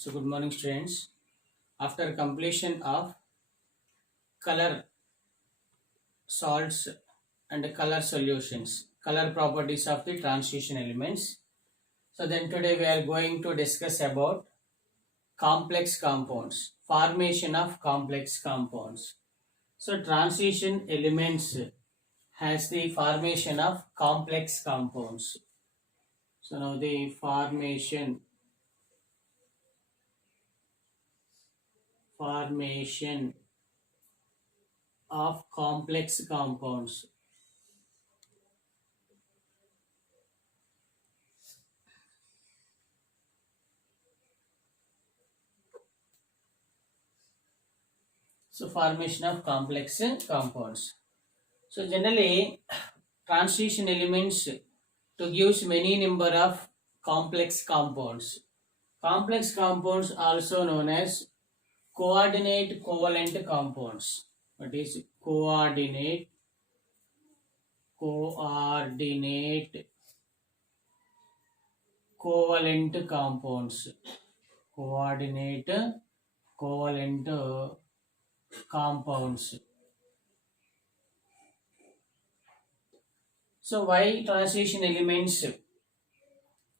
So good morning students. After completion of color salts and color solutions, color properties of the transition elements. So then today we are going to discuss about complex compounds, formation of complex compounds. So transition elements has the formation of complex compounds. So now the formation of complex compounds. So formation of complex compounds. So generally transition elements to gives many number of complex compounds. Complex compounds also known as coordinate covalent compounds. What is coordinate covalent compounds? Coordinate covalent compounds. So why transition elements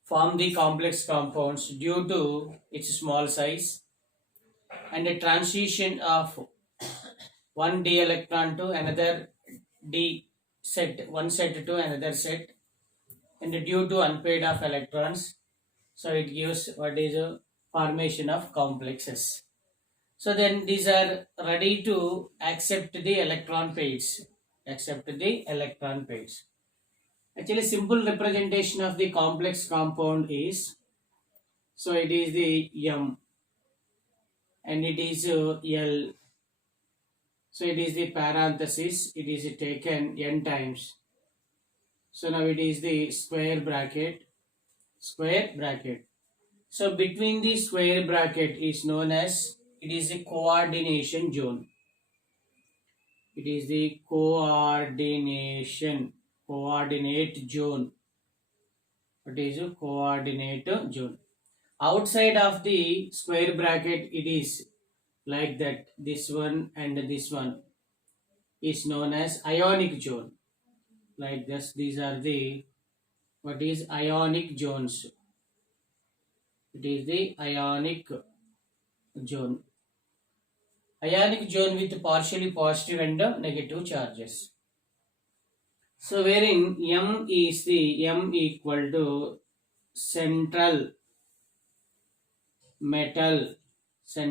form the complex compounds? Due to its small size and a transition of one d electron to another d set, one set to another set, and due to unpaired of electrons, so it gives what is a formation of complexes. So then these are ready to accept the electron pairs. Actually, simple representation of the complex compound is, so it is the M and it is L. So it is the parenthesis, it is taken n times. So now it is the square bracket. So between the square bracket is known as, it is a coordination zone. It is the coordinate zone. It is a coordinate zone. Outside of the square bracket, it is like that. This one and this one is known as ionic zone. Like this, these are the what is ionic zones. It is the ionic zone. Ionic zone with partially positive and negative charges. So wherein M equal to central metal. So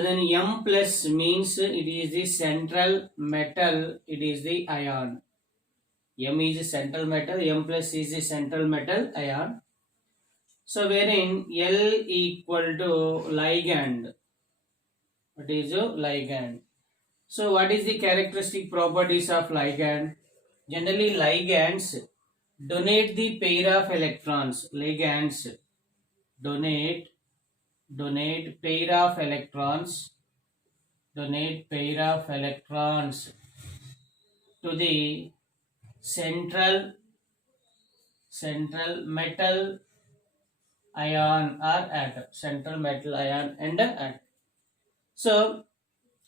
then M plus means it is the central metal, it is the ion. M is the central metal, M plus is the central metal ion. So wherein L equal to ligand. What is a ligand? So what is the characteristic properties of ligand? Generally ligands donate the pair of electrons. Ligands donate pair of electrons to the central metal ion or atom. And atom. So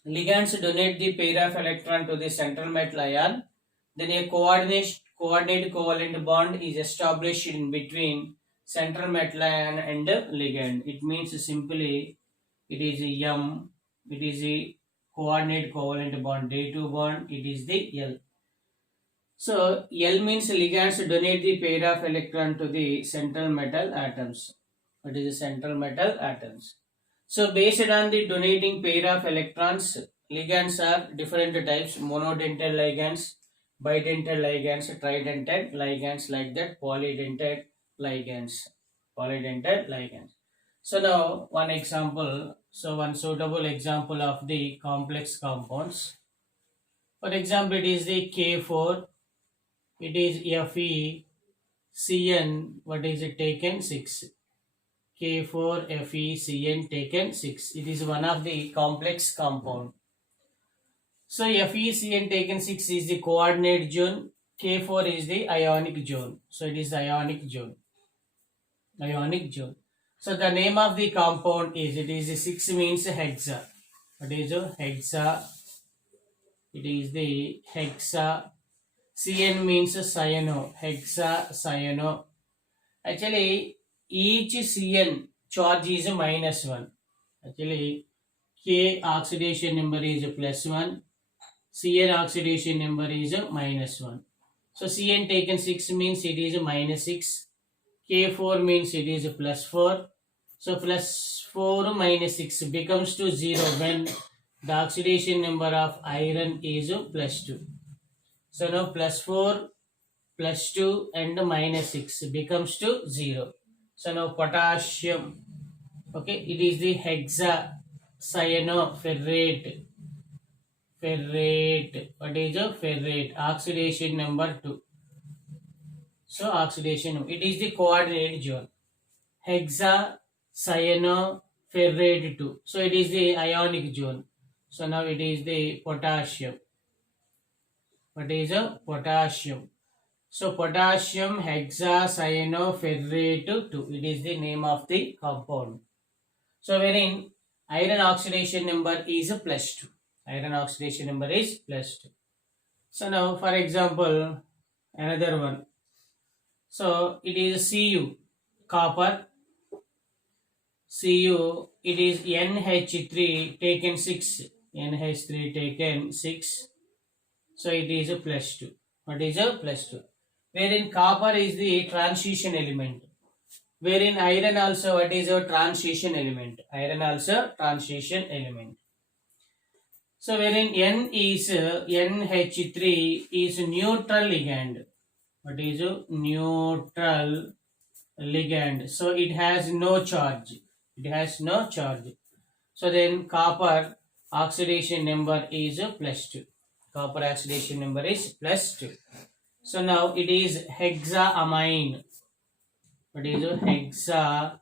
ligands donate the pair of electron to the central metal ion. Then a coordinate covalent bond is established in between central metal ion and ligand. It means simply it is a M. It is a coordinate covalent bond. D2 bond. It is the L. So L means ligands donate the pair of electron to the central metal atoms. What is the central metal atoms? So based on the donating pair of electrons, ligands are different types: monodentate ligands, bidentate ligands, tridentate ligands, like that, polydentate ligands. So now one example. So one suitable example of the complex compounds. For example, it is the K4. It is FeCN. What is it taken? 6. K4 FeCN taken 6. It is one of the complex compound. So FeCN taken 6 is the coordinate zone. K4 is the ionic zone. So it is ionic zone. So the name of the compound is, it is 6 means hexa. What is a hexa? It is the hexa. Cn means cyano. Hexa cyano. Actually, each Cn charge is a -1. Actually, K oxidation number is a +1. Cn oxidation number is a -1. So Cn taken 6 means it is a -6. K4 means it is a +4. So +4 -6 becomes to 0 when the oxidation number of iron is a +2. So now +4 +2 and -6 becomes to 0. So now potassium, okay, it is the hexacyanoferrate. Ferrate. What is a ferrate? Oxidation number 2. So oxidation, it is the coordinate zone. Hexacyanoferrate 2. So it is the ionic zone. So now it is the potassium. What is a potassium? So potassium hexacyanoferrate 2. It is the name of the compound. So wherein iron oxidation number is a +2. Iron oxidation number is +2. So now for example, another one. So it is Cu, copper. Cu, it is NH3 taken 6. NH3 taken 6. So it is a +2. What is a +2? Wherein copper is the transition element. Wherein iron also, what is a transition element? Iron also transition element. So wherein N is NH3 is neutral ligand. What is a neutral ligand? So it has no charge. It has no charge. So then copper oxidation number is a +2. Copper oxidation number is +2. So now it is hexaamine. What is a hexaamine?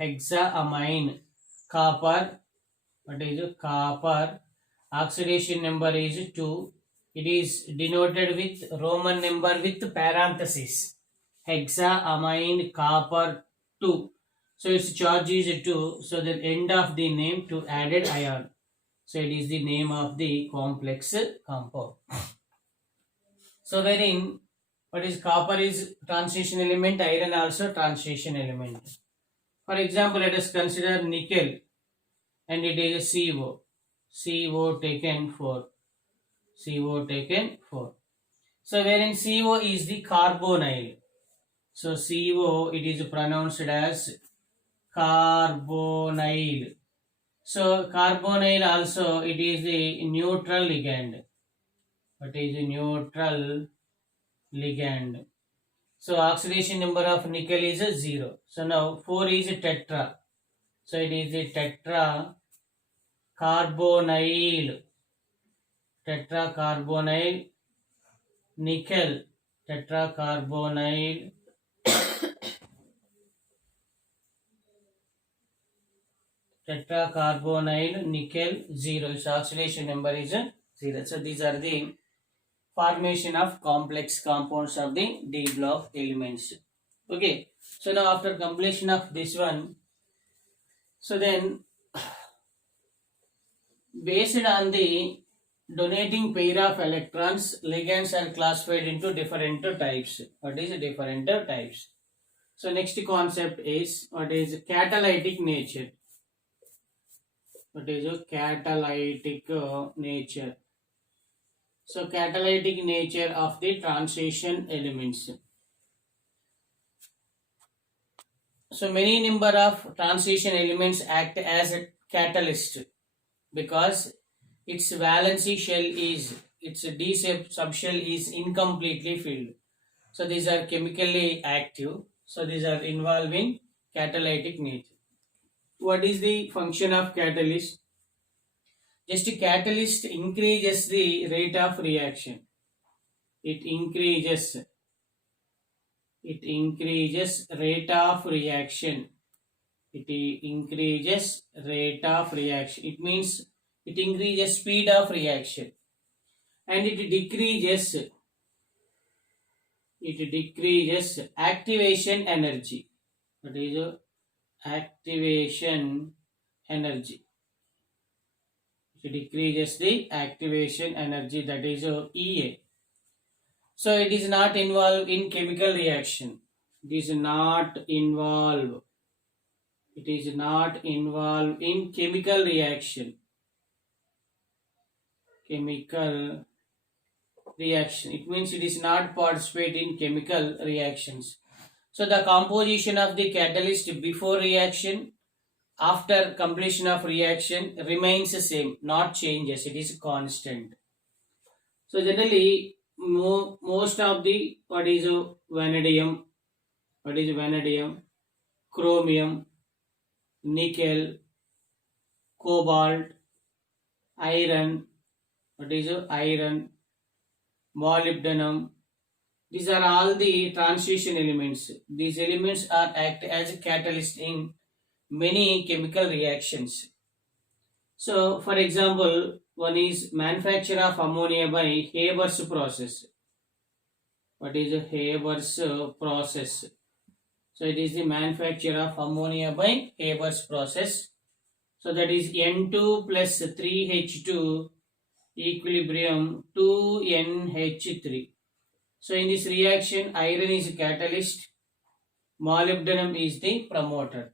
Hexaamine. Copper. What is a copper? Oxidation number is 2. It is denoted with Roman number with parenthesis. Hexaamine copper 2. So its charge is 2. So the end of the name to added ion. So it is the name of the complex compound. So wherein what is copper is transition element, iron also transition element. For example, let us consider nickel and it is a CO. CO taken 4. CO taken 4. So wherein CO is the carbonyl. So CO it is pronounced as carbonyl. So carbonyl also it is the neutral ligand. What is a neutral ligand? So oxidation number of nickel is 0. So now 4 is tetra. So it is the tetra carbonyl. Tetra carbonyl nickel. Tetra carbonyl tetracarbonyl nickel 0. So oxidation number is 0. So these are the formation of complex compounds of the D block elements. Okay. So now after completion of this one, so then based on the donating pair of electrons, ligands are classified into different types. What is different types? So next concept is what is catalytic nature. What is a catalytic nature? So catalytic nature of the transition elements. So many number of transition elements act as a catalyst because its valency shell is, its d subshell is incompletely filled. So these are chemically active. So these are involved in catalytic nature. What is the function of catalyst? Just a catalyst increases the rate of reaction. It increases rate of reaction. It increases rate of reaction. It means it increases speed of reaction, and it decreases activation energy. That is activation energy. It decreases the activation energy, that is EA. So it is not involved in chemical reaction. It is not involved. It is not involved in chemical reaction. Chemical reaction. It means it is not participate in chemical reactions. So the composition of the catalyst before reaction, after completion of reaction remains the same, not changes. It is constant. So generally, most of the vanadium, chromium, nickel, cobalt, iron, iron, molybdenum. These are all the transition elements. These elements are act as a catalyst in many chemical reactions. So, for example, one is manufacture of ammonia by Haber's process. What is a Haber's process? So, it is the manufacture of ammonia by Haber's process. So, that is N2 plus 3H2 equilibrium 2NH3. So, in this reaction, iron is a catalyst, molybdenum is the promoter.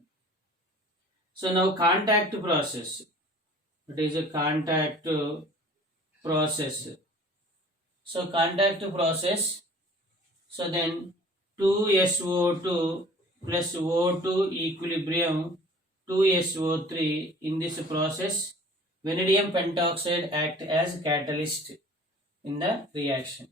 So, now contact process. It is a contact process. So contact process. So then 2SO2 plus O2 equilibrium 2SO3. In this process, vanadium pentoxide act as catalyst in the reaction.